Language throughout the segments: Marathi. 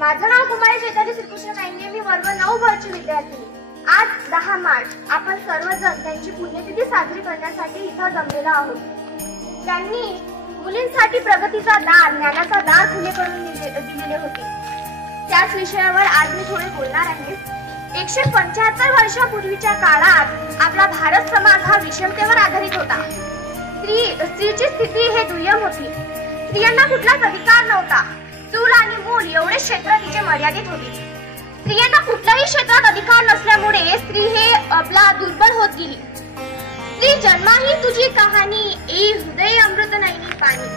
माझं नाव कुमारी चैतन्य श्रीकृष्ण कांगे, मी वर्ग 9 ब ची विद्यार्थी. आज 10 मार्च आपण सर्वजण त्यांची पुण्यतिथी साजरी करण्यासाठी इथं जमलेलो आहोत. त्यांनी मुलींसाठी प्रगतीचा दार, ज्ञानाचा दार खुले करून दिलेले होते. त्याच विषयावर आज मी थोडे बोलणार आहे. 175 वर्षापूर्वीच्या काळात आपला भारत समाज हा विषमतेवर आधारित होता. स्त्रीची स्थिती हे दुय्यम होती. स्त्रियांना कुठलाच अधिकार नव्हता. चूल आणि मूल एवढे क्षेत्र तिचे मर्यादित होते. स्त्रियांना कुठल्याही क्षेत्रात अधिकार नसल्यामुळे स्त्री हे आपला दुर्बल होत गेली. स्त्री जन्माही तुझी कहाणी, ए हृदय अमृत नाही पाणी.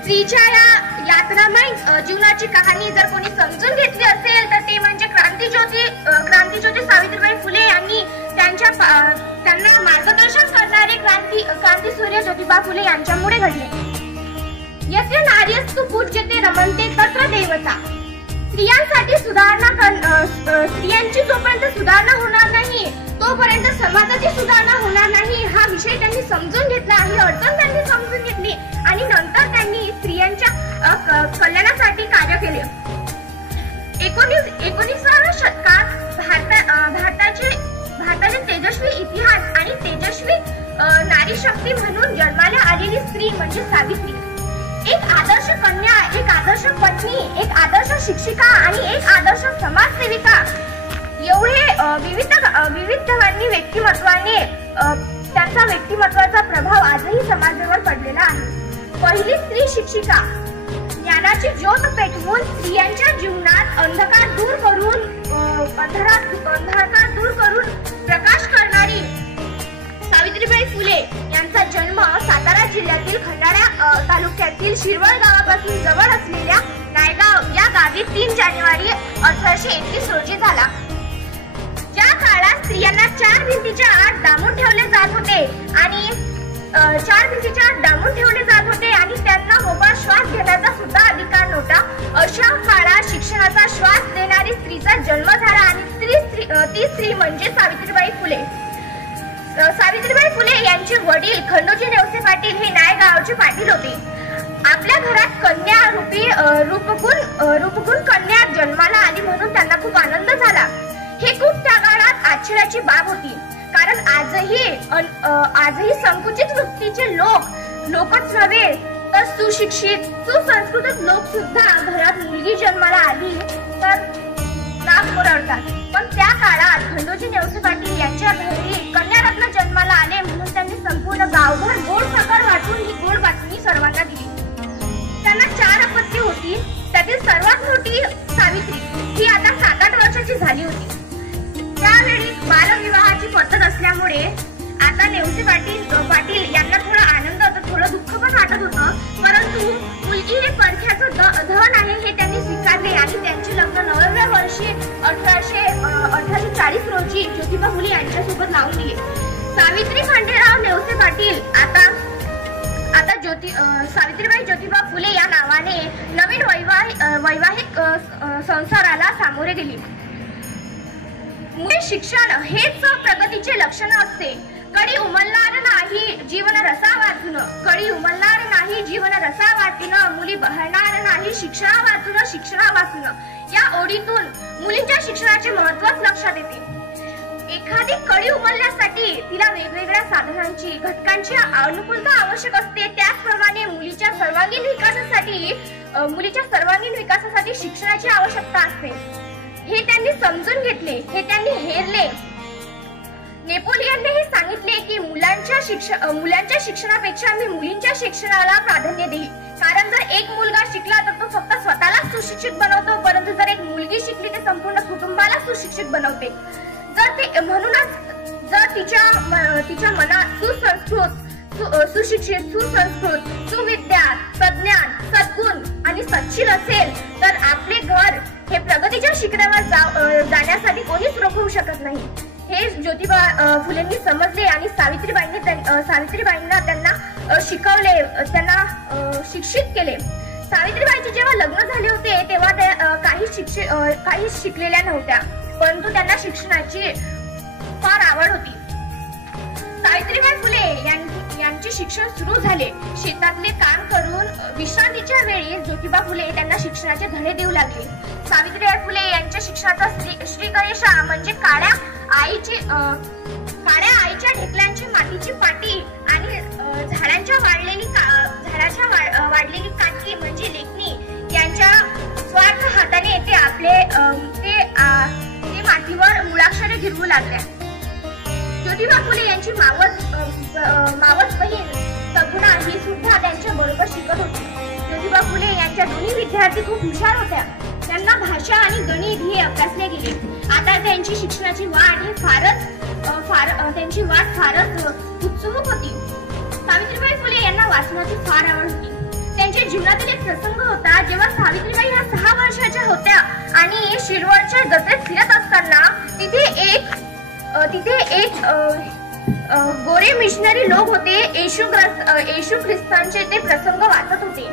स्त्रीच्या या यातनामय जीवनाची कहाणी जर कोणी समजून घेतली असेल तर ते म्हणजे क्रांतीज्योती सावित्रीबाई फुले यांनी त्यांना मार्गदर्शन करणारे क्रांतीसूर्य ज्योतिबा फुले यांच्यामुळे घडले. यत्र नार्यस्तु पूज्यते रमन्ते तत्र देवता. स्त्रियांसाठी स्त्रियांची जोपर्यंत सुधारणा होणार नाही तोपर्यंत समाजाची सुधारणा होणार नाही हा विषय त्यांनी समजून घेतला. ही अडचण त्यांनी समजून घेतली आणि नंतर त्यांनी स्त्रियांच्या कल्याणासाठी कार्य केले. 19व्या शतकात भारताचे तेजस्वी इतिहास आणि तेजस्वी नारी शक्ती म्हणून जन्माला आलेली स्त्री म्हणजे सावित्री. एक आदर्श कन्या, एक आदर्श पत्नी, एक आदर्श शिक्षिका आणि एक आदर्श समाजसेविका एवढे विविध व्यक्तिमत्वाने त्यांचा व्यक्तिमत्वाचा प्रभाव आजही समाजावर पडलेला आहे. पहिली स्त्री शिक्षिका, ज्ञानाची ज्योत पेटवून स्त्रियांच्या जीवनात अंधकार दूर करून प्रकाश करणारी सावित्रीबाई फुले यांचा जन्म सातारा जिल्ह्यातील खंडाळा तालुक्यातील शिरवळ गावापासून जवळ असलेल्या नायगाव या गावी 3 जानेवारी 1831 रोजी झाला. ज्या काळात स्त्रियांना 4 भिंतीच्या आत डांबून ठेवले जात होते आणि त्यांना मोकळा श्वास घेण्याचा सुद्धा अधिकार नव्हता, अशा काळात शिक्षणाचा श्वास देणारी स्त्रीचा जन्म झाला आणि ती स्त्री म्हणजे सावित्रीबाई फुले. सावित्रीबाई फुले यांचे वडील खंडोजी नेवसे पाटील हे नायगावचे पाटील होते. आपल्या घरात कन्या रूपगुण कन्या जन्माला आली म्हणून त्यांना खूप आनंद झाला. हे खूप त्या काळात आश्चर्याची बाब होती, कारण आजही संकुचित वृत्तीचे लोकच नव्हे तर सुशिक्षित सुसंस्कृत लोक सुद्धा घरात मुलगी जन्माला आली तर नाक मुरडतात. पण त्या काळात खंडोजी नेवसे पाटील यांच्या घरी कन्यारत्न जन्माला आले म्हणून त्यांनी संपूर्ण गावभर गोड साखर वाटून ही गोड बातमी सर्वांना दिली. त्यांना 4 अपत्ये होती. त्यातील सर्वात मोठी सावित्री ही आता 7-8 वर्षाची झाली होती. त्यावेळी बालविवाहाची पद्धत असल्यामुळे आता नेवसे पाटील यांना थोडा आनंद होता, थोडं दुःख पण वाटत होतं. परंतु मुलगी हे परख्याचं धन आहे हे त्यांनी स्वीकारले आणि त्यांचे लग्न 9व्या वर्षी 1840 रोजी ज्योतिबा फुले यांच्यासोबत लावून दिले. सावित्री खंडेराव नेवसे पाटील आता सावित्रीबाई ज्योतिबा फुले या नावाने नवीन वैवाहिक संसाराला सामोरे गेली. मुळे शिक्षण हेच प्रगतीचे लक्षण असते. कडी उमलणार नाही जीवन रसा वाचून मुली बहरणार नाही शिक्षणा वाचून या ओढीतून मुलींच्या शिक्षणाचे महत्त्वच लक्षात येते. एखादी कडी उमलण्यासाठी तिला वेगवेगळ्या साधनांची घटकांची अनुकूलता आवश्यक असते. त्याचप्रमाणे मुलीच्या सर्वांगीण विकासासाठी शिक्षणाची आवश्यकता असते. हे त्यांनी समजून घेतले, हे त्यांनी हेरले. नेपोलियनने हे सांगितले की मुलांच्या शिक्षणापेक्षा मी मुलींच्या शिक्षणाला प्राधान्य देईल, कारण जर एक मुलगा शिकला तर तो फक्त स्वतःलाच सुशिक्षित बनवतो, परंतु जर एक मुलगी शिकली तर संपूर्ण कुटुंबाला सुशिक्षित बनवते. म्हणूनच जर तिच्या मनात सुशिक्षित सुविद्या सज्ञान सद्गुण आणि सच्शील असेल तर आपले घर हे प्रगतीच्या शिखरावर जाण्यासाठी कोणीच रोखू शकत नाही. हे ज्योतिबा फुलेंनी समजले आणि सावित्रीबाईंना त्यांना शिकवले, त्यांना शिक्षित केले. सावित्रीबाईंचे जेव्हा लग्न झाले होते तेव्हा त्या काही शिकलेल्या नव्हत्या, परंतु त्यांना शिक्षणाची फार आवड होती. सावित्रीबाई फुले यांचे शिक्षण सुरू झाले. शेतातले काम करून विश्रांतीच्या वेळी ज्योतिबा फुले त्यांना शिक्षणाचे धडे देऊ लागले. सावित्रीबाई फुले यांच्या शिक्षणाचा श्रीगणेशा म्हणजे काळ्या आईच्या ढेकलांची मातीची पाटी आणि झाडाच्या वाढलेली काठी म्हणजे लेखणी यांच्या स्वार्थ हाताने ते मातीवर मुळाक्षरे गिरवू लागल्या. ज्योतिबा फुले यांची मावस बहीण सगुणा ही सुद्धा त्यांच्या बरोबर शिकत होती. ज्योतिबा फुले यांच्या दोन्ही विद्यार्थी खूप हुशार होत्या. त्यांना भाषा आणि गणित हे अभ्यासले गेले. आता त्यांची शिक्षणाची वाट फारच उत्सुक होती. सावित्रीबाई फुले यांना वाचनाची फार आवड होती. त्यांच्या जीवनातील एक प्रसंग होता जेव्हा सावित्रीबाई ह्या 6 वर्षाच्या होत्या आणि शिरवळच्या जत्रेत फिरत असताना तिथे एक गोरे मिशनरी लोक होते. येशू ख्रिस्तांचे ते प्रसंग वाचत होते.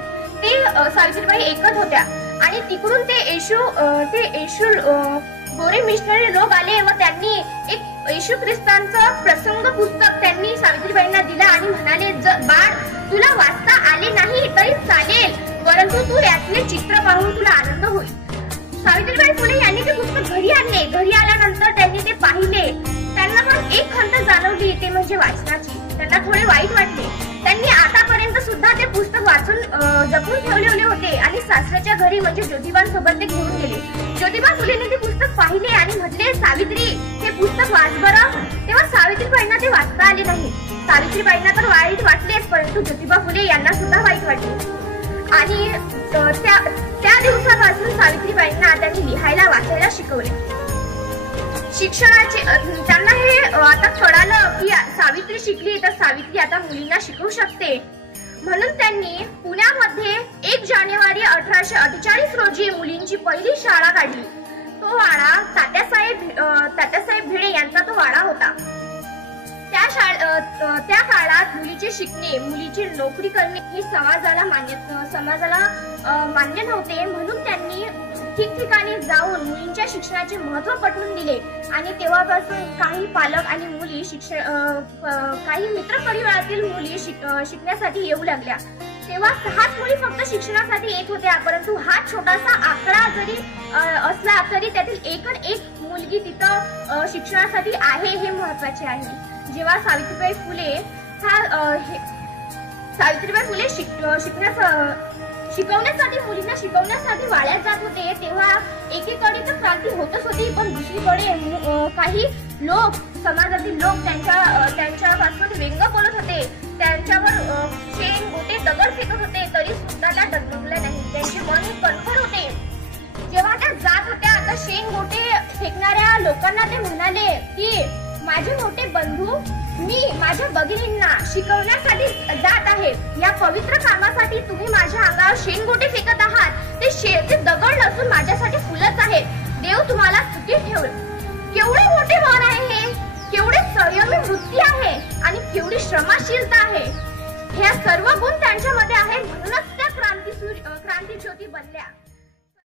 ते सावित्रीबाई ऐकत होत्या आणि तिकडून ते गोरे मिशनरी लोक आले व त्यांनी एक येशू ख्रिस्तांचं प्रसंग पुस्तक त्यांनी सावित्रीबाईंना दिला आणि म्हणाले, बाळ, तुला वाचता आले नाही तरी चालेल, परंतु तू यातले चित्र पाहून तुला आनंद होईल. सावित्रीबाई फुले यांनी ते पुस्तक घरी आणले. घरी आल्यानंतर त्यांनी ते पाहिले. त्यांना पण एक खंत जाणवली, ते म्हणजे वाचनाची. त्यांना थोडे वाईट वाटले. त्यांनी आतापर्यंत सुद्धा ते पुस्तक वाचून जपून ठेवले होते आणि सासऱ्याच्या घरी म्हणजे ज्योतिबांसोबत ते घेऊन गेले. ज्योतिबा फुलेने ते पुस्तक पाहिले आणि म्हटले, सावित्री, हे पुस्तक वाच बरं. तेव्हा सावित्रीबाईंना ते वाचता आले नाही. सावित्रीबाईंना तर वाईट वाटलेच, परंतु ज्योतिबा फुले यांना सुद्धा वाईट वाटले. आणि त्या दिवसापासून सावित्रीबाईंना त्यांनी लिहायला वाचायला शिकवले. शिक्षणाचे त्यांना हे आता कळालं की सावित्री शिकली तर सावित्री आता मुलींना शिकवू शकते. म्हणून त्यांनी पुण्यामध्ये 1 जानेवारी 1848 रोजी मुलींची पहिली शाळा काढली. तो वाडा तात्यासाहेब भिडे यांचा तो वाडा होता. त्या काळात मुलीचे शिकणे, मुलीची नोकरी करणे हे समाजाला मान्य नव्हते. म्हणून त्यांनी ठिकठिकाणी जाऊन मुलींच्या शिक्षणाचे महत्त्व पटवून दिले आणि तेव्हापासून काही पालक आणि मुली काही मित्र परिवारातील मुली शिकण्यासाठी येऊ लागल्या. तेव्हा 6 मुली फक्त शिक्षणासाठी येत होत्या, परंतु हा छोटासा आकडा जरी असला तरी त्यातील एक मुलगी तिथं शिक्षणासाठी आहे हे महत्त्वाचे आहे. जेव्हा सावित्रीबाई फुले मुलींना शिकवण्यासाठी वाड्यात जात होते, तेव्हा एकीकडे तर क्रांती होतच होती, पण दुसरीकडे काही लोक, समाजातील लोक त्यांच्यापासून व्यंग बोलत होते. त्यांच्यावर शेण गोटे दगड फेकत होते, तरी सुद्धा त्या डगमगल्या नाही. त्यांचे मन कणखर होते. जेव्हा त्या जात होत्या तर शेण गोटे फेकणाऱ्या लोकांना ते म्हणाले की, माझे मोठे बंधू, मी माझ्या भगिनींना शिकवण्यासाठी जात आहे. या पवित्र कामासाठी तुम्ही माझ्या अंगावर शेणगोटे फेकत आहात. ते दगड नसून माझ्यासाठी फुलच आहेत. देव तुम्हाला सुखी ठेवो. केवढे मोठे मन आहे हे, केवढे संयमी वृत्ती आहे आणि केवढी श्रमशीलता आहे. ह्या सर्व गुण त्यांच्यामध्ये आहेत. म्हणूनच त्या क्रांती ज्योती बनल्या.